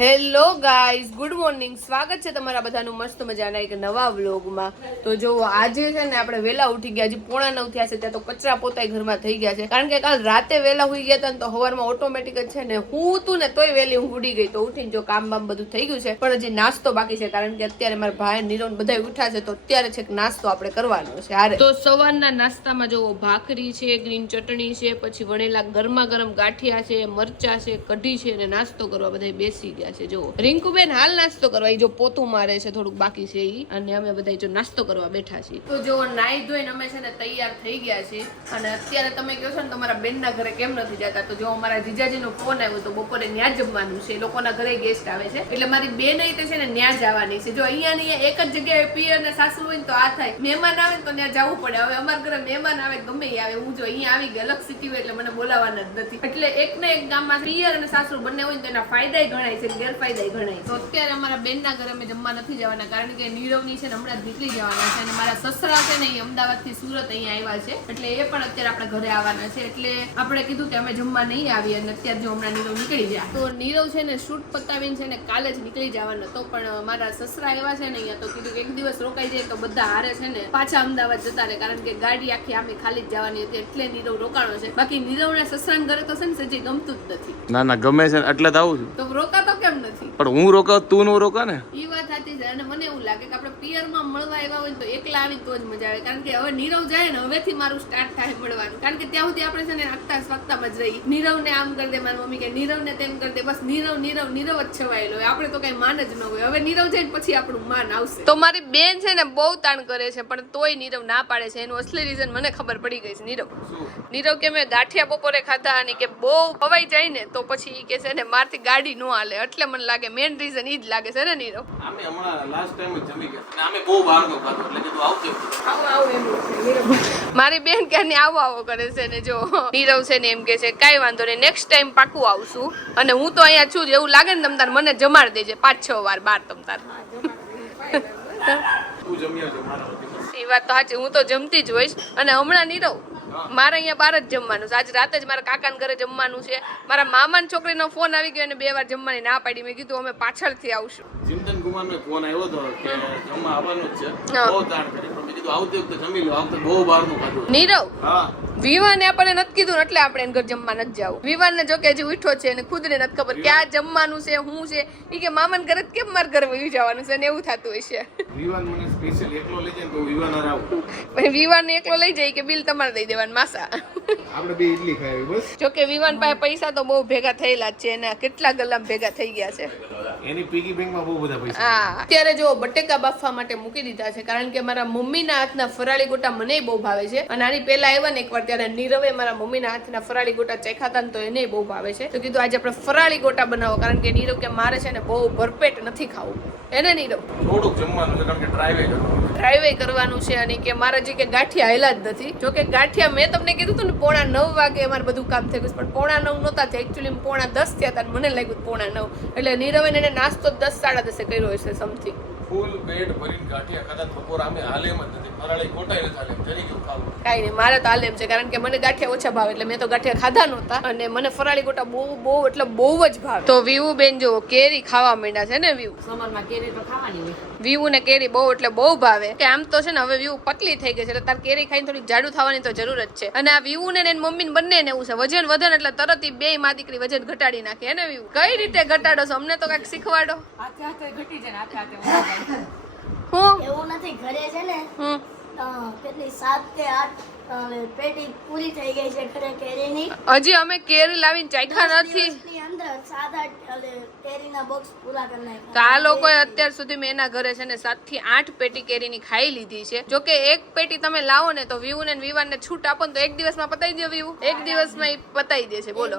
Hello guys good morning સ્વાગત છે તમારા બધાનું મસ્ત મજાના એક નવા વ્લોગમાં. તો જો આજે છે ને આપણે વહેલા ઉઠી ગયા. હજી પોણા નવ થયા છે. ત્યાં તો કચરા પોતાય ઘરમાં થઈ ગયા છે. કારણ કે કાલ રાતે વહેલા હોઈ ગયા હતા ને તો હવારમાં ઓટોમેટિક જ છે ને હું તું ને તોય વહેલી હું ઉડી ગઈ. તો ઉઠીને જો કામ બામ બધું થઈ ગયું છે. પણ હજી નાસ્તો બાકી છે. કારણ કે અત્યારે મારા ભાઈ નીરવ બધા ઉઠ્યા છે. તો અત્યારે છે નાસ્તો આપણે કરવાનો છે. હારે. તો સવારના નાસ્તામાં જો ભાખરી છે, ગ્રીન ચટણી છે, પછી વણેલા ગરમા ગરમ ગાંઠિયા છે, મરચા છે, કઢી છે અને નાસ્તો કરવા બધા બેસી ગયા. છે. જો રિંકુબેન હાલ નાસ્તો કરવા જો પોતું મારે છે, થોડુંક બાકી છે એ અને અમે બધા જો નાસ્તો કરવા બેઠા છીએ. તો જો નાઈ ધોઈને અમે છે ને તૈયાર થઈ ગયા છીએ. અને અત્યારે તમે કહો છો ને તમારા બેનના ઘરે કેમ નથી જતા? તો જો અમારા જીજાજીનો ફોન આવ્યો તો બપોરે ન્યા જમવાનું છે. લોકોના ઘરે ગેસ્ટ આવે છે. એટલે મારી બેન રીતે છે ને ન્યા જવાની છે. જો અહીંયા ને એક જ જગ્યાએ પિયર ને સાસુ હોય તો આ થાય. મહેમાન આવે તો ત્યાં જવું પડે. હવે અમારા ઘરે મહેમાન આવે ગમે આવે. હું જો અહીંયા આવી ગઈ, અલગ સિટી હોય એટલે મને બોલાવવાના જ નથી. એટલે એક ને એક ગામમાં પિયર અને સાસુ બંને હોય તો એના ફાયદા ગણાય છે. ગેરફાયદા ગણાય તો અત્યારે અમારા બેનના ઘરે અમે જમવા નથી જવાના કારણ કે નીરવની છે ને હમણાં જ નીકળી જવાના છે અને મારા સસરા છે ને એ અમદાવાદથી સુરત અહીંયા આવ્યા છે. એટલે એ પણ અત્યારે આપણા ઘરે આવવાના છે. એટલે આપણે કીધું કે અમે જમવા નહીં આવીએ અને અત્યારે જો હમણાં નીરવ નીકળી જાય તો નીરવ છે ને શૂટ પતાવીને છે ને કાલે જ નીકળી જવાનો. હતો પણ મારા સસરા એવા છે ને અહીંયા તો કીધું કે એક દિવસ રોકાઈ જાય તો બધા હારે છે ને પાછા અમદાવાદ જતા રહે કારણ કે ગાડી આખી આમે ખાલી જ જવાની હતી એટલે નીરવ રોકાણો છે. બાકી નીરવના સસરાના ઘરે તો છે ને સજી ગમતું જ નથી. ના ના ગમે છે એટલે જ આવું છું. તો રોકાતો કેમ નથી. પણ હું રોકા તું નો રોકા ને? એ વાત સાચી છે. અને મને એવું લાગે કે આપણે પિયરમાં મળવા આવ્યા હોય તો એકલા આવી તો જ મજા આવે. કારણ કે હવે નીરવ જાય ને હવેથી મારું સ્ટાર્ટ થાય મળવાનું. કારણ કે ત્યાં સુધી આપણે છે ને આગતા સ્વાગતામાં જ રહી. નીરવને આમ કરી દે મારી મમ્મી કે નીરવને તેમ કરી દે. બસ નીરવ નીરવ નીરવ જ છવાયેલો હોય. આપણે તો કઈ માન જ ન હોય. હવે નીરવ જાય પછી આપણું માન આવશે. તો મારી બેન છે ને બહુ તાણ કરે છે પણ તોય નીરવ ના પાડે છે. એનું અસલી રીઝન મને ખબર પડી ગઈ છે નીરવ. નીરવ કે મેં ગાંઠિયા બપોરે ખાધા અને કે બહુ ખવાઈ જાય ને તો પછી કે છે ને મારથી ગાડી ન હાલે. એટલે મને લાગે મેન રીઝન ઈ જ લાગે છે ને નીરવ? અમે હમણાં લાસ્ટ ટાઈમ જ જમી ગયા અમે બહુ બહાર નો ખાધું એટલે કીધું આવજો આવો આવો એમ નીરવ. મારી બેન ક્યારની આવો આવો કરે છે ને જો નીરવ છે ને એમ કે છે કાઈ વાંધો નહીં નેક્સ્ટ ટાઈમ પાકું આવશું અને હું તો અહીંયા છું જ એવું લાગે ને તમતાર મને જમાડ દેજે પાંચ છ વાર બાર તમ તાર. તું જમ્યા છો મારા એ વાત તો સાચી હું તો જમતી જ હોઈશ. અને હમણાં નીરવ મારે અહીંયા બાર જ જમવાનું છે. આજ રાતે જ મારા કાકાના ઘરે જમવાનું છે. મારા મામાની છોકરીનો ફોન આવી ગયો અને બે વાર જમવાની ના પાડી. મેં કીધું અમે પાછળથી આવશું. ચિંતન કુમાર નો ફોન આવ્યો હતો કે જમવા આવવાનું જ છે. બહુ તાણ કરી. પણ મેં કીધું આવતી વખતે જમી લો. આ બહુ બહારનું ખાધું. નીરવ? હા. વિવાને આપણને નથી કીધું એટલે આપણે એને ઘર જમવા નથી જવું. વિવાનને જો કે હજી ઉઠો છે અને ખુદને નથી ખબર ક્યાં જમવાનું છે શું છે. એ કે મામાને ઘરે કેમ મારે ઘરે વયું જવાનું છે ને એવું થતું હશે વિવાન મને સ્પેશિયલ એકલો લઈ જાય ને તો વિવાન આવું પછી વિવાનને એકલો લઈ જાય કે બિલ તમારે દઈ દેવાનું માસા. આપણે બે ઇડલી ખાવી બસ. જો કે વિવાન પાસે પૈસા તો બહુ ભેગા થયેલા છે અને કેટલા ગલામ ભેગા થઈ ગયા છે. એની પીગી બેંકમાં બહુ બધા પૈસા. હા. અત્યારે જો બટેકા બાફવા માટે મૂકી દીધા છે કારણ કે મારા મમ્મીના હાથના ફરાળી ગોટા મને બહુ ભાવે છે. અને આની પહેલા આવ્યા ને એકવાર ત્યારે નીરવે મારા મમ્મીના હાથના ફરાળી ગોટા ચેખાતા ને તો એને બહુ ભાવે છે. તો કીધું આજે આપણે ફરાળી ગોટા બનાવો. કારણ કે નીરવ કે મારે છે ને બહુ ભરપેટ નથી ખાવું. એને નીરવ. થોડુંક જમવાનું છે કારણ કે ડ્રાઈવે કરવાનું ડ્રાઈવે કરવાનું છે અને કે મારા જે કે ગાંઠિયા હેલા જ નથી. જો કે ગાંઠિયા મેં તમને કીધું હતું ને પોણા નવ વાગે અમારે બધું કામ થઈ ગયું પણ પોણા નવ નહોતા થયા. એકચ્યુઅલી પોણા દસ થયા હતા મને લાગ્યું પોણા નવ. એટલે નીરવે એને નાસ્તો દસ સાડા દસે કર્યો હશે સમથિંગ ફૂલ બેડ ભરીને ગાંઠિયા ખાતા બપોર અમે હાલે જ નથી. ફરાળી ખોટાઈ નથી હાલે જરી કેવું ખાવું. કાંઈ નહીં મારે તો આલેમ છે કારણ કે મને ગાંઠિયા ઓછા ભાવે એટલે મેં તો ગાંઠિયા ખાધા નહોતા અને મને ફરાળી ગોટા બહુ બહુ એટલે બહુ જ ભાવે. તો વીવું બેન જો કેરી ખાવા માંડ્યા છે ને વીવુ સમરમાં કેરી તો ખાવાની હોય. વીવુ ને કેરી બહુ એટલે બહુ ભાવે. કે આમ તો છે ને હવે વ્યૂ પતલી થઈ ગઈ છે એટલે તાર કેરી ખાઈને થોડીક જાડું થવાની તો જરૂર જ છે. અને આ વીવુ ને એની મમ્મી બંને ને એવું છે. વજન વધે ને એટલે તરત બે માં દીકરી વજન ઘટાડી નાખે. ને વીવુ કઈ રીતે ઘટાડો છો? અમને તો કાંઈક શીખવાડો. હાથે હાથે ઘટી જાય હાથે હાથે. હું. એવું નથી ઘરે છે ને હમ. કેટલી સાત કે આઠ અ, પેટી પૂરી થઈ ગઈ છે ઘરે કેરીની. હજી અમે કેરી લાવીને ચાખ્યા નથી. અંદર સાત આઠ કેરીના બોક્સ પૂરા કરી તો આ લોકોએ અત્યાર સુધી મેં એના ઘરે છે ને સાતથી આઠ પેટી કેરીની ખાઈ લીધી છે. જો કે એક પેટી તમે લાવો ને તો વ્યૂ ને વિવાન ને છૂટ આપો ને તો એક દિવસમાં પતાઈ દે વ્યૂ એક દિવસમાં ઈ પતાઈ દે છે બોલો.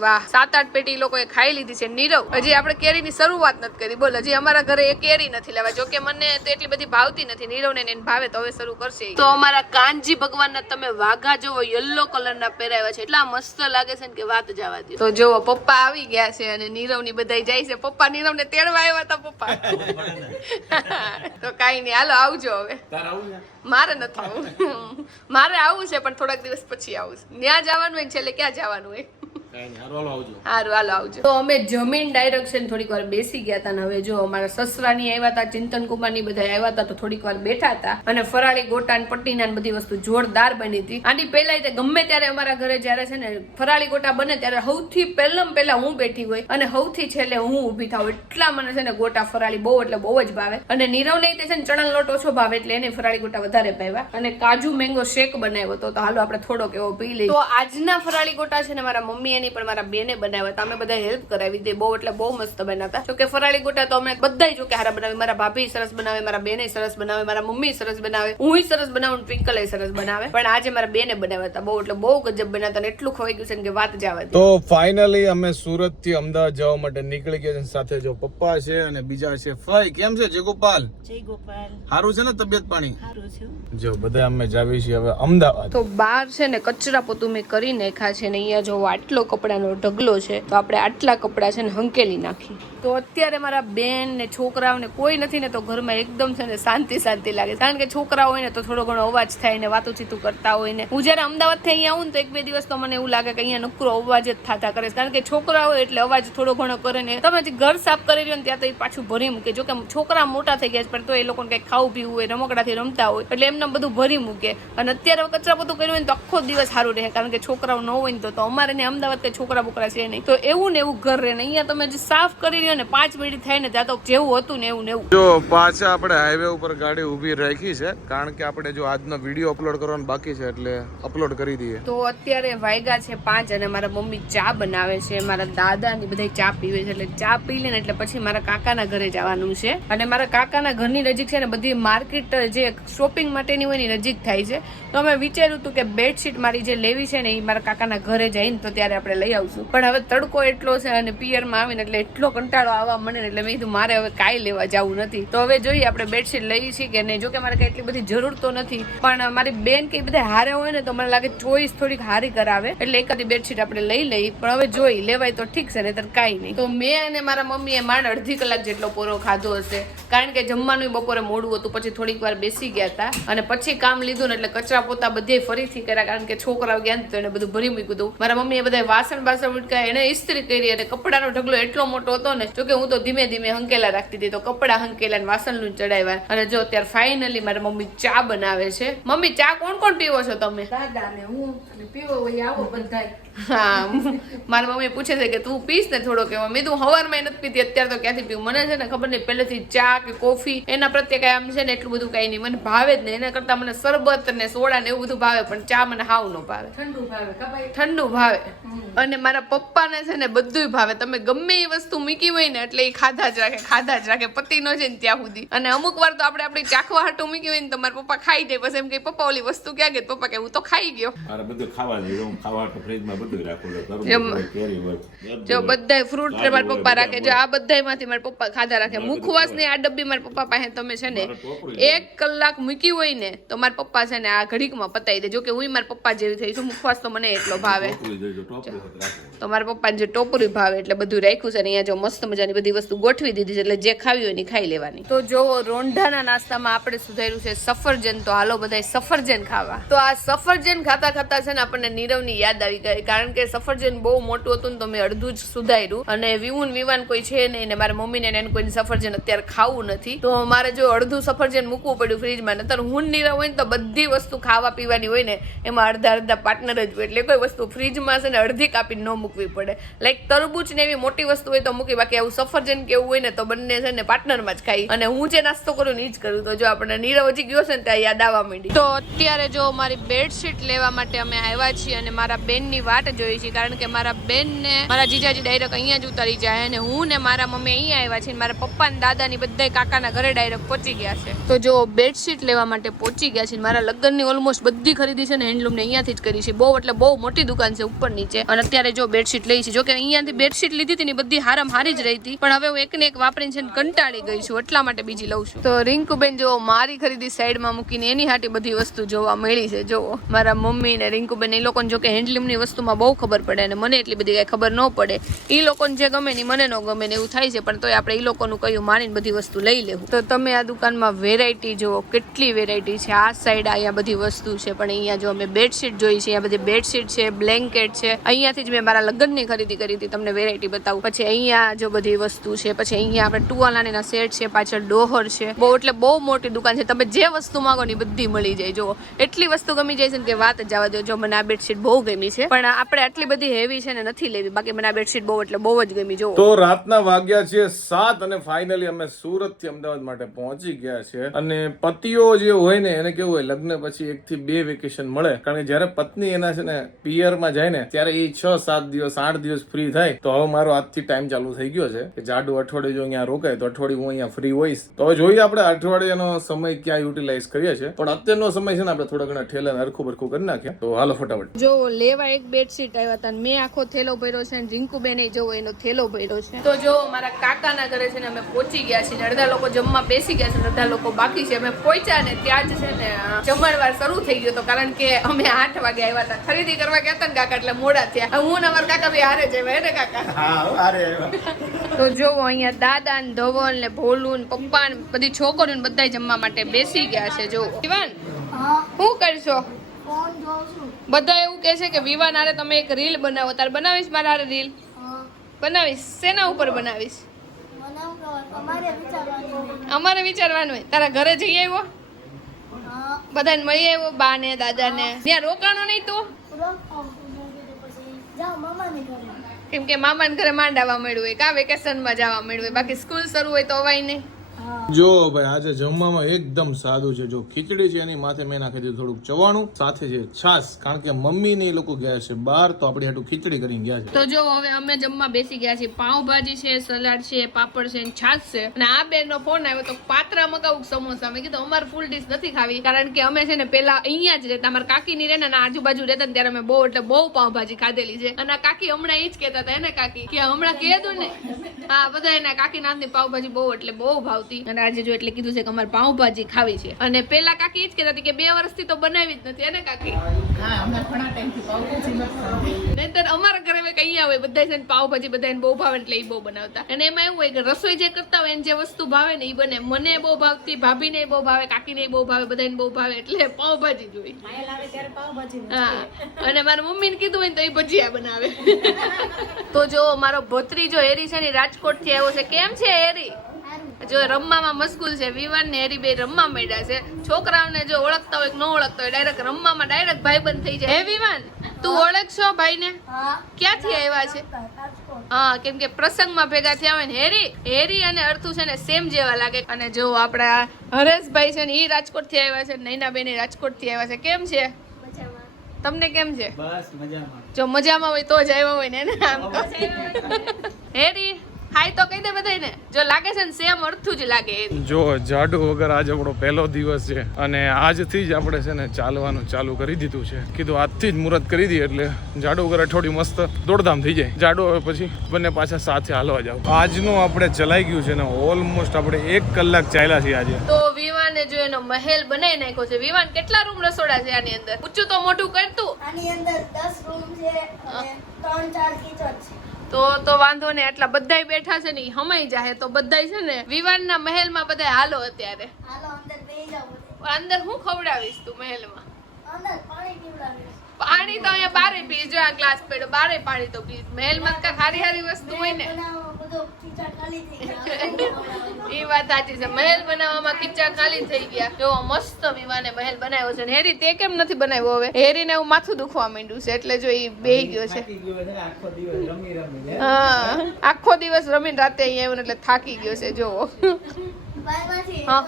વાહ સાત આઠ પેટી લોકોએ ખાઈ લીધી છે. નીરવ હજી આપણે કેરીની શરૂઆત નથી કરી. બોલ હજી અમારા ઘરે એ કેરી નથી લેવા. જો કે મને તો એટલી બધી ભાવતી નથી. નીરવ ને એને ભાવે તો હવે શરૂ કરશે. તો અમારા કાનજી ભગવાનના તમે વાઘા જોવો યલો કલરના પહેરાવ્યા છે. એટલા મસ્ત લાગે છે ને કે વાત જવા દો તો જોવો પપ્પા આવી ગયા છે અને નીરવની બધાય જાય છે. પપ્પા નીરવ ને તેડવા આવ્યા હતા પપ્પા. તો કાઈ નહીં હાલો આવજો હવે. તારે આવું છે મારે નથી આવું. મારે આવવું છે પણ થોડાક દિવસ પછી આવું છે. ત્યાં જવાનું હોય ને છેલ્લે ક્યાં જવાનું હોય? અમે જમીન ડાયરેક્શન થોડીક વાર બેસી ગયા હતા હવે ચિંતન કુમારની થોડીક અને ફરાળી ગોટા પટ્ટીના બધી વસ્તુ જોરદાર બની હતી. આની પહેલા ગમે ત્યારે અમારા ઘરે જ્યારે છે ને ફરાળી ગોટા બને ત્યારે સૌથી પહેલાં પહેલા હું બેઠી હોય અને સૌથી છેલ્લે હું ઊભી થાઉં. એટલા મને છે ને ગોટા ફરાળી બહુ, એટલે બહુ જ ભાવે. અને નીરવ ને તે છે ને ચણા લોટ ઓછો ભાવે, એટલે એને ફરાળી ગોટા વધારે ભાવ્યા. અને કાજુ, મેંગો શેક બનાવ્યો હતો. તો હાલો આપણે થોડોક એવો પી લઈએ. તો આજના ફરાળી ગોટા છે ને મારા મમ્મી નહીં પણ મારા બેને બનાવ્યા હતા. અમે બધા હેલ્પ કરાવી હતી બહુ એટલે બહુ મસ્ત બનાવતા જો કે ફરાળી ગોટા તો અમે બધા જો કે હારા બનાવે મારા ભાભી સરસ બનાવે મારા બેને સરસ બનાવે મારા મમ્મી સરસ બનાવે. હું સરસ બનાવું ટ્વિંકલ સરસ બનાવે. પણ આજે મારા બેને બનાવ્યા હતા. બહુ એટલે બહુ ગજબ બનાવતા અને એટલું ખોવાઈ ગયું છે કે વાત જવા દે. તો ફાઇનલી અમે સુરતથી અમદાવાદ જવા માટે નીકળી ગયા છે સાથે જો પપ્પા છે અને બીજા છે ફઈ. કેમ છે જયગોપાલ? જય ગોપાલ. સારું છે ને તબિયત પાણી? સારું છે. જો બધા અમે જાવી છીએ હવે અમદાવાદ. તો બહાર છે ને કચરા પોતું મેં કરી નાખ્યા છે ને અહીંયા જો આટલો કપડાનો ઢગલો છે, તો આપણે આટલા કપડાં છે ને હંકેલી નાખી તો અત્યારે મારા બેન ને છોકરાઓને કોઈ નથી ને તો ઘરમાં એકદમ છે ને શાંતિ શાંતિ લાગે. કારણ કે છોકરા હોય ને તો થોડો ઘણો અવાજ થાય ને વાતું ચીતું કરતા હોય ને. હું જ્યારે અમદાવાદથી અહીંયા આવું ને તો એક બે દિવસ તો મને એવું લાગે કે અહીંયા નકરો અવાજ જ થતા કરે કારણ કે છોકરા હોય એટલે અવાજ થોડો ઘણો કરે ને. તમે જે ઘર સાફ કરી રહ્યો ને ત્યાં તો એ પાછું ભરી મૂકે. જો કે છોકરા મોટા થઈ ગયા છે, પણ તો એ લોકોને કંઈક ખાવું પીવું હોય, રમકડાથી રમતા હોય, એટલે એમને બધું ભરી મૂકે. અને અત્યારે કચરા બધું કર્યું હોય ને તો આખો દિવસ સારું રહે. કારણ કે છોકરાઓ ન હોય ને તો અમારે ને અમદાવાદ કઈ છોકરા બોકરા છે નહીં. તો એવું ને એવું ઘર રહે ને અહીંયા તમે જે સાફ કરી રહ્યો ને પાંચ મિનિટ થાય ને ત્યાં તો જેવું હતું ને એવું ને એવું. જો પાછા આપણે હાઈવે ઉપર ગાડી ઊભી રાખી છે કારણ કે આપણે જો આજનો વીડિયો અપલોડ કરવાનો બાકી છે એટલે અપલોડ કરી દઈએ. તો અત્યારે વાયગા છે પાંચ અને મારા મમ્મી ચા બનાવે છે મારા દાદા ની બધા ચા પીવે છે એટલે ચા પી લે ને એટલે પછી મારા કાકાના ઘરે જવાનું છે. અને મારા કાકાના ઘરની નજીક છે ને બધી માર્કેટ જે શોપિંગ માટેની હોય એની નજીક થાય છે. તો અમે વિચાર્યું હતું કે બેડશીટ મારી જે લેવી છે ને એ મારા કાકાના ઘરે જઈને તો ત્યારે આપણે લઈ આવશું. પણ હવે તડકો એટલો છે અને પિયરમાં આવીને એટલે એટલો કંટાળો આવવા મને ને એટલે મેં કીધું મારે હવે કાંઈ લેવા જવું નથી. તો હવે જોઈએ આપણે બેડશીટ લઈએ છીએ કે નહીં. જોકે મારે કાંઈ એટલી બધી જરૂર તો નથી. પણ મારી બેન કે બધા હારે હોય ને તો મને લાગે ચોઈસ થોડીક હારી કરાવે. એટલે એકાદી બેડશીટ આપણે લઈ લઈ. પણ હવે જોઈ, લેવાય તો ઠીક છે, નહીતર કાંઈ નહીં. તો મેં અને મારા મમ્મીએ માંડ અડધી કલાક જેટલો પોરો ખાધો હશે. કારણ કે જમવાનું બપોરે મોડું હતું, પછી થોડીક વાર બેસી ગયા હતા. અને પછી કામ લીધું ને એટલે કચરા પોતા બધે ફરીથી કર્યા. કારણ કે છોકરાઓ ગયા ને તો એને બધું ભરી મૂક્યું હતું. મારા મમ્મીએ બધા વાસણ બાસણ ઉટકાય એને ઇસ્ત્રી કરી અને કપડાનો ઢગલો એટલો મોટો હતો ને જો કે હું તો ધીમે ધીમે હંકેલા રાખતી હતી, તો કપડા હંકેલા ને વાસણનું ચડાવ્યા. અને જો અત્યારે ફાઇનલી મારા મમ્મી ચા બનાવે છે. મમ્મી, ચા કોણ કોણ પીવો છો તમે? દાદા ને હું હા મારા મમ્મી પૂછે છે કે તું પીસ ને થોડો કેવા મેં તું હવારમાં નથી પીતી અત્યારે તો ક્યાંથી પીવું? મને છે ને ખબર નહીં પહેલેથી ચા કે કોફી એના પ્રત્યે કઈ આમ છે ને એટલું બધું કઈ નહીં. મને ભાવે જ નહીં. એના કરતા મને શરબત ને સોડા ને એવું બધું ભાવે પણ ચા મને હાવ ન ભાવે. ઠંડુ ભાવે ઠંડુ ભાવે. અને મારા પપ્પાને છે ને બધુંય ભાવે. તમે ગમે એ વસ્તુ મૂકી હોય ને એટલે એ ખાધા જ રાખે ખાધા જ રાખે. પતિ ન છે ને ત્યાં સુધી. અને અમુક વાર તો આપણે આપણી ચાખવા હાટું મૂકી હોય ને તો મારા પપ્પા ખાઈ જાય. પછી એમ કે પપ્પા ઓલી વસ્તુ ક્યાં ગઈ? પપ્પા કે હું તો ખાઈ ગયો. મારે બધું ખાવા જોઈએ ખાવા તો ફ્રીજમાં બધું રાખું તરબૂચ કેરી હોય જો બધાય ફ્રૂટ મારા પપ્પા રાખે જો આ બધાયમાંથી મારા પપ્પા ખાધા રાખે. મુખવાસ. ની આ ડબ્બી મારા પપ્પા પાસે તમે છે ને એક કલાક મૂકી હોય ને તો મારા પપ્પા છે ને આ ઘડીકમાં પતાવી દે. જો કે હું મારા પપ્પા જેવી થઈ છું મુખવાસ તો મને એટલો ભાવે. તો મારા પપ્પાને જે ટોપરી ભાવે એટલે બધું રાખ્યું છે ને અહીંયા જો મસ્ત મજાની બધી વસ્તુ ગોઠવી દીધી છે એટલે જે ખાવી હોય ને ખાઈ લેવાની. તો જો રોંઢાના નાસ્તામાં આપણે સુધાર્યું છે સફરજન તો હાલો બધા સફરજન ખાવા. તો આ સફરજન ખાતા ખાતા છે ને આપણને નીરવની યાદ આવી ગઈ. કારણ કે સફરજન બહુ મોટું હતું ને તો મેં અડધું જ સુધાર્યું. અને વિવુન વિવાન કોઈ છે નહીં ને મારા મમ્મીને એને કોઈને સફરજન અત્યારે ખાવું નથી. તો મારે જો અડધું સફરજન મૂકવું પડ્યું ફ્રીજમાં, નતર હું નીરવ હોય ને તો બધી વસ્તુ ખાવા પીવાની હોય ને એમાં અડધા અડધા પાર્ટનર જ હોય. એટલે કોઈ વસ્તુ ફ્રીજમાં છે ને અડધી કાપી ન મૂકવી પડે. લાઈક તરબૂચ ને એવી મોટી વસ્તુ હોય તો મૂકી, બાકી આવું સફરજન કે એવું હોય ને તો બંને છે ને પાર્ટનરમાં જ ખાઈ. અને હું જે નાસ્તો કરું ને એ જ કરું. તો જો આપણે નીરવ હજી ગયો છે ને ત્યાં યાદ આવવા માંડી. તો અત્યારે જો મારી બેડશીટ લેવા માટે અમે આવ્યા છીએ અને મારા બેનની વાટ જોઈ છે, કારણ કે મારા બેનને, મારા જીજાજી ડાયરેક્ટ અહીંયા જ ઉતારી જાય અને હું ને મારા મમ્મી અહીંયા આવ્યા છે મારા પપ્પા ને દાદાની બધા કાકાના ઘરે ડાયરેક્ટ પહોંચી ગયા છે. તો જો બેડશીટ લેવા માટે પહોંચી ગયા છે મારા લગ્નની ઓલમોસ્ટ બધી ખરીદી છે ને હેન્ડલૂમને અહીંયાથી જ કરી છે. બહુ એટલે બહુ મોટી દુકાન છે, ઉપર નીચે. અને અત્યારે જો બેડશીટ લઈ છે, જો કે અહીંયાથી બેડશીટ લીધી હતી ને બધી હારામ હારી જ રહી હતી. પણ હવે હું એકને એક વાપરીને છે કંટાળી ગઈ છું, એટલા માટે બીજી લઉં છું. તો રિંકુબેન જો મારી ખરીદી સાઈડમાં મૂકીને એની હાટી બધી વસ્તુ જોવા મળી છે જો મારા મમ્મી ને રિંકુબેન એ લોકોને જો કે હેન્ડલૂમની વસ્તુમાં બહુ ખબર પડે અને મને એટલી બધી કાંઈ ખબર ન પડે. એ લોકોને જે ગમે ને મને ન ગમે ને એવું થાય છે, પણ તોય આપણે એ લોકોનું કહ્યું માનીને બધી વસ્તુ લઈ લેવું. તો તમે આ દુકાનમાં વેરાયટી જુઓ, કેટલી વેરાયટી છે. આ સાઈડ અહીંયા બધી વસ્તુ છે, પણ અહીંયા જો અમે બેડશીટ જોઈ છે, અહીંયા બધી બેડશીટ છે બ્લેન્કેટ છે. અહીંયાથી જ મેં મારા લગ્નની ખરીદી કરી હતી, તમને વેરાયટી બતાવું. પછી અહીંયા જો બધી વસ્તુ છે, પછી અહીંયા આપણે ટુવાલાનીના સેટ છે, પાછળ ડોહર છે. બહુ એટલે બહુ મોટી દુકાન છે. તમે જે વસ્તુ માંગો ને બધી મળી જાય. જો એટલી વસ્તુ ગમી જાય છે કે વાત જ જવા દો. જો મને આ બેડશીટ બહુ ગમી છે. પણ આપણે આટલી બધી હેવી છે ને નથી લેવી. બાકી મને આ બેડશીટ બહુ એટલે બહુ જ ગમી. જો તો રાતના વાગ્યા છે સાત અને ફાઇનલી અમે સુરતથી અમદાવાદ માટે પહોંચી ગયા છે. અને પતિઓ જે હોય ને એને કેવું હોય, લગ્ન પછી એક થી બે વેકેશન મળે. કારણ કે જ્યારે પત્ની એના છે ને પિયરમાં જાય ને, ત્યારે એ છ, સાત દિવસ, આઠ દિવસ ફ્રી થાય. તો હવે મારો આજથી ટાઈમ ચાલુ થઈ ગયો છે. કે જાડુ અઠવાડિયે જો અહીંયા રોકાય, તો અઠવાડિયું હું અહીંયા ફ્રી હોઈશ. તો હવે જોઈએ આપણે અઠવાડિયાનો સમય ક્યાં યુટિલાઇઝ કરીએ છીએ. પણ અત્યારનો સમય છે ને આપણે થોડા ઘણા ઠેલા હરખું બરખું કરી નાખ્યા તો હાલો. ફટાફટ. જો લેવા એક બેડશીટ આવ્યા હતા મેં આખો થેલો ભર્યો છે અને રિંકુ બેન જોવો એનો થેલો ભર્યો છે. તો જો મારા કાકાના ઘરે છે ને અમે પહોંચી ગયા છીએ અડધા લોકો જમવા બેસી ગયા છે અડધા લોકો બાકી છે. અમે પહોંચ્યા ને ત્યાં જ છે ને જમણવાર શરૂ થઈ ગયો તો કારણ કે અમે આઠ વાગે આવ્યા હતા. ખરીદી કરવા ગયા હતા ને કાકા એટલે મોડા થયા. હું ને અમારા કાકા ભાઈ હારે જવાય ને કાકા? તો જોવો અહીંયા દાદા ને ધવલ ને ભોલું ને પપ્પા ને બધી છોકરીઓ ને બધા જમવા માટે બેસી ગયા છે જો. જીવન શું કરશો? બધા એવું કહે છે કે વિવાન હારે તમે એક રીલ બનાવો. તારે બનાવીશ મારા હારે રીલ? બનાવીશ? શેના ઉપર બનાવીશ. અમારે વિચારવાનું હોય. તારા ઘરે જઈ આવ્યો? બધાને મળી આવ્યો? બા ને દાદા ને ત્યાં રોકાણો નહીં તો? કેમ કે મામાને ઘરે માંડાવા મળ્યું હોય કા વેકેશનમાં જવા મળ્યું હોય. બાકી સ્કૂલ શરૂ હોય તો અવાય નહીં. જો ભાઈ, આજે જમવામાં એકદમ સાદું છે. જો ખીચડી છે, એની માથે મેં નાખી દીધું થોડુંક ચવાણું. સાથે છે છાસ કારણ કે મમ્મી ને એ લોકો ગયા છે બહાર, તો આપણે હાટું ખીચડી કરીને ગયા છે. તો જો, હવે અમે જમવા બેસી ગયા છીએ. પાઉંભાજી છે, સલાડ છે, પાપડ છે છાસ છે. અને આ બેન નો ફોન આવ્યો તો પાત્રા મગાવું સમોસા. મેં કીધું, અમારે ફૂલ ડીશ નથી ખાવી, કારણ કે અમે છે ને પેલા અહીંયા જ રહેતા. અમારા કાકી ની અને આજુબાજુ રહેતા ત્યારે અમે બહુ, એટલે બહુ પાઉંભાજી ખાધેલી છે. અને કાકી હમણાં એ જ કહેતા હતા એને કાકી? કે હમણાં કહેતું ને. હા, બધા એના કાકી નાથની પાઉંભાજી બહુ, એટલે બહુ ભાવતી અને આજે જો એટલે કીધું છે કે અમારે પાઉંભાજી ખાવી છે. અને પેલા કાકી એ જ કહેતા હતી કે બે વર્ષથી તો બનાવી જ નથી એને કાકી? નહીંતર અમારા ઘરે મેં કઈ આવે બધા છે ને પાવભાજી બધાને બહુ ભાવે એટલે એ બહુ બનાવતા. અને એમાં એવું હોય કે રસોઈ જે કરતા હોય એને જે વસ્તુ ભાવે ને એ બને. મને બહુ ભાવતી ભાભીને બહુ ભાવે કાકીને બહુ ભાવે બધાને બહુ ભાવે એટલે પાવભાજી જોઈ. હા. અને મારા મમ્મીને કીધું હોય ને તો એ ભજીયા બનાવે. તો જો મારો ભત્રીજો હેરી છે ને રાજકોટથી આવ્યો છે. કેમ છે હેરી? જો રમવામાં મશગુલ છે વિવાન ને હેરી બે રમવા માંડ્યા છે. છોકરાઓને જો ઓળખતા હોય કે ન ઓળખતા હોય ડાયરેક્ટ રમવામાં ડાયરેક્ટ ભાઈ બંધ થઈ જાય. હે વિવાન તું ઓળખશો ભાઈને? હા. ક્યાંથી આવ્યા છે? હા કેમ કે પ્રસંગમાં ભેગા થયા હોય ને હેરી હેરી અને અર્થુ છે ને સેમ જેવા લાગે. અને જો આપણા હરેશભાઈ છે ને એ રાજકોટથી આવ્યા છે નૈના બેન રાજકોટથી આવ્યા છે. કેમ છે? તમને કેમ છે? બસ મજામાં. જો મજામાં હોય તો જ આવ્યા હોય ને એને આમ તો. હેરી હાય તો કહી દે બધાને જો લાગે છે ને સેમ અર્થું જ લાગે જો જાડુ વગર આજે આપણો પહેલો દિવસ છે અને આજથી જ આપણે છે ને ચાલવાનું ચાલુ કરી દીધું છે. કીધું આજથી જ મુહૂર્ત કરી દઈએ એટલે જાડુ વગર અઠવાડિયું મસ્ત દોડધામ થઈ જાય. જાડુ હવે પછી બંને પાછા સાથે હાલવા જાવ. આજનું આપણે ચલાઈ ગયું છે ને ઓલમોસ્ટ આપણે એક કલાક ચાલ્યા છીએ આજે. તો વિવાને જો એનો મહેલ બનાવી નાખ્યો છે. વિવાન કેટલા રૂમ રસોડા છે આની અંદર? ઊંચું તો મોટું કરતું આની અંદર દસ રૂમ છે અને ત્રણ ચાર કિચન છે. તો તો વાંધો ને આટલા બધાય બેઠા છે ને એ હમાઈ જાહે તો બધાય છે ને વિવાનના મહેલમાં બધાય હાલો અત્યારે. હાલો બધે. અંદર હું ખવડાવીશ તું મહેલમાં? માં પાણી તો અહીંયા બારે પીજો આ ગ્લાસ પેડો બારે પાણી તો પીસ મહેલમાં કાંઈક હારી હારી વસ્તુ હોય ને. ખીચા એ વાત સાચી છે. મહેલ બનાવવામાં કિચ્ચા ખાલી થઈ ગયા. જો મસ્ત વિવાને મહેલ બનાવ્યો છે. ને હેરી તે કેમ નથી બનાવ્યો હવે? હેરીને એવું માથું દુખવા માંડ્યું છે. એટલે જો એ બેહી ગયો છે. હા. આખો દિવસ રમીને રાતે અહીંયા આવ્યો એટલે થાકી ગયો છે. જોવો હા.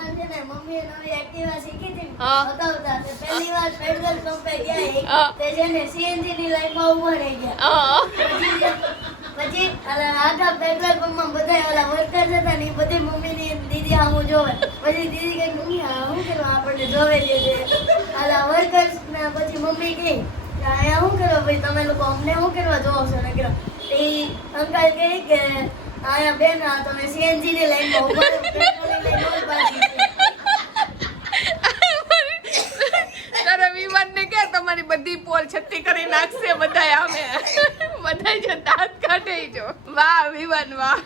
ને ને, ને ની પછી આખા પેટ્રોલ પંપમાં બધા ઓલા વર્કર હતા ને બધી મમ્મીની દીદી આમ જોવે. પછી દીદી કે મમ્મી શું કરવા આપણને જોવે છે આલા વર્કર્સ ને પછી મમ્મી કે અહીંયા શું કરવા ભાઈ? તમે લોકો અમને શું કરવા જોવો છો? ને એ અંકલ કહે કે અહીંયા બેન તમે સીએનજી ની લાઈનમાં ઊભા કે તમારી બધી પોલ છત્તી કરી નાખશે બધાય અમે બધા જો દાંત જો વાહ વિવાન વાહ.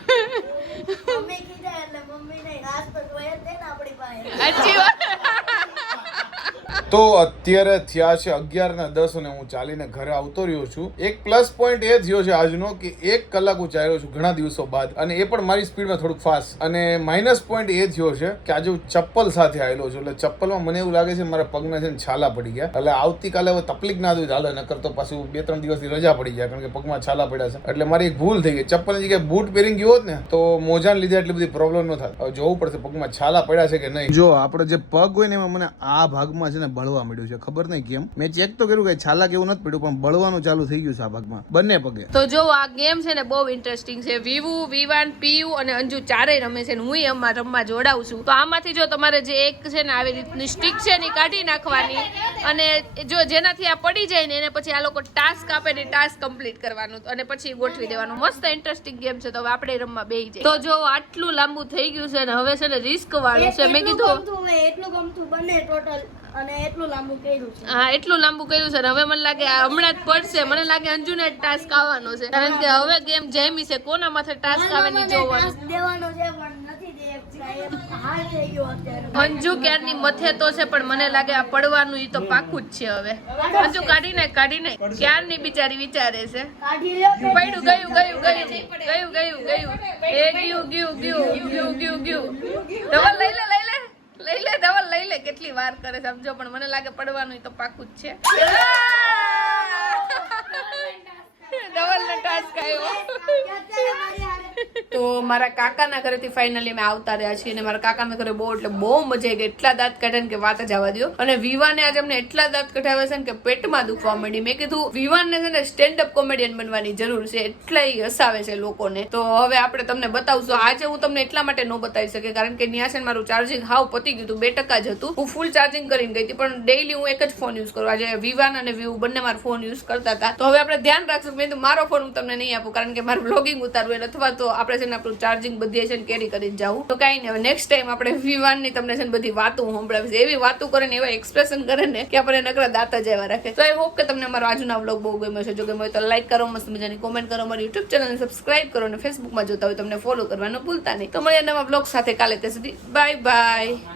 મમ્મી કીધા એટલે મમ્મી ને રાસ તો જોઈએ ને આપણી પાસે. તો અત્યારે થયા છે અગિયાર ને દસ અને હું ચાલીને ઘરે આવતો રહ્યો છું. એક પ્લસ પોઈન્ટ એ થયો છે આજનો કે એક કલાક હું ચાલ્યો છું ઘણા દિવસો બાદ અને એ પણ મારી સ્પીડમાં થોડુંક ફાસ્ટ અને માઇનસ પોઈન્ટ એ થયો છે કે આજે હું ચપ્પલ સાથે આવેલો છું. એટલે ચપ્પલમાં મને એવું લાગે છે મારા પગના છે છાલા પડી ગયા. એટલે આવતીકાલે હવે તકલીફ ના થયું ચાલે નકર તો પાછું બે ત્રણ દિવસની રજા પડી જાય, કારણ કે પગમાં છાલા પડ્યા છે. એટલે મારી એક ભૂલ થઈ ગઈ. ચપ્પલની જગ્યાએ બૂટ પહેરી ગયો ને, તો મોજાને લીધે એટલી બધી પ્રોબ્લેમ ન થાય. જોવું પડશે પગમાં છાલા પડ્યા છે કે નહીં. જો, આપણે જે પગ હોય ને એમાં મને આ ભાગમાં છે ને બળવા મળ્યું છે. ખબર નહીં કેમ? મેં ચેક તો કર્યું કે છાલા કેવું નથી પડ્યું પણ બળવાનું ચાલુ થઈ ગયું છે આ ભાગમાં. બંને પગે. તો જો આ ગેમ છે ને બહુ ઇન્ટરેસ્ટિંગ છે. વિવુ વિવાન પીયુ અને અંજુ ચારેય રમે છે ને હું એમાં રમવા જોડાઉં છું. તો આમાંથી જો તમારે જે એક છે ને આવી રીતની સ્ટિક છે ને કાઢી નાખવાની અને જો જેનાથી આ પડી જાય ને એને પછી આ લોકો ટાસ્ક આપે ને ટાસ્ક કમ્પ્લીટ કરવાનું અને પછી ગોઠવી દેવાનું. મસ્ત ઇન્ટરેસ્ટિંગ ગેમ છે. તો હવે આપણે રમવા બેહી જાય તો જો આટલું લાંબુ થઈ ગયું છે ને હવે છે ને રિસ્ક વાળું છે. મેં કીધું એટલું ગમતું બને ટોટલ અને એટલું લાંબુ કર્યું છે. હા એટલું લાંબુ કર્યું છે. ને હવે મને લાગે હમણાં જ પડશે. મને લાગે અંજુને ટાસ્ક આવવાનો છે. કારણ કે હવે ગેમ જેમી છે. કોના માથે ટાસ્ક આવે ની જોવાનું? દેવાનો છે પણ અંજુ ક્યારની મથે તો છે પણ મને લાગે આ પડવાનું ઈ તો પાકું જ છે હવે. અંજુ કાઢી નાખ કાઢી નાખ ક્યારની બિચારી વિચારે છે? પડ્યું ગયું ગયું ગયું ગયું ગયું ગયું. એ ગયું ગયું ગયું ગયું ગયું ગયું. ધવલ લઈ લે લઈ લે ધવલ લઈ લે. કેટલી વાર કરે સમજો પણ મને લાગે પડવાનું તો પાકું જ છે. ધવલ ને ટાસ્ક આવ્યો. તો મારા કાકાના ઘરેથી ફાઇનલી અમે આવતા રહ્યા છીએ અને મારા કાકાના ઘરે બહુ, એટલે બહુ મજા આવી ગઈ. એટલા દાંત કાઢ્યા કે વાત જ આવવા દો અને વિવાને આજે અમને એટલા દાંત કઢાવ્યા છે ને કે પેટમાં દુખવા માંડી. મેં કીધું, વિવાનને છે ને સ્ટેન્ડ અપ કોમેડિયન બનવાની જરૂર છે. એટલા હસાવે છે લોકોને. તો હવે આપણે તમને બતાવશું. આજે હું તમને એટલા માટે ન બતાવી શકે કારણ કે ન્યા છે મારું ચાર્જિંગ હાવ પતી ગયું હતું. બે ટકા જ હતું. હું ફૂલ ચાર્જિંગ કરીને ગઈ હતી, પણ ડેઈલી હું એક જ ફોન યુઝ કરું. આજે વિવાન અને વ્યૂ બંને મારો ફોન યુઝ કરતા હતા. તો હવે આપણે ધ્યાન રાખશું. મેં મારો ફોન હું તમને નહીં આપું, કારણ કે મારું બ્લોગિંગ ઉતારવું અથવા તો આપણે છે ને આપણું ચાર્જિંગ બધી છે ને કેરી કરીને જવું તો કાંઈ નહીં નેક્સ્ટ ટાઈમ આપણે વિવાનની તમને છે ને બધી વાતો સંભળાવીશ. એવી વાતો કરે ને, એવા એક્સપ્રેશન કરે ને કે આપણે નકરા દાંત જ એવા રાખે. તો આઈ હોપ કે તમને મારો આજનો વ્લોગ બહુ ગમ્યો છે જો ગમ્યો હોય તો લાઈક કરો, મસ્ત મજાની કોમેન્ટ કરો, મારી યુટ્યુબ ચેનલને સબસ્ક્રાઈબ કરો અને ફેસબુકમાં જોતા હોય તમને ફોલો કરવાનું ભૂલતા નહીં. તો મળીએ નવા બ્લોગ સાથે કાલે ત્યાં સુધી. Bye bye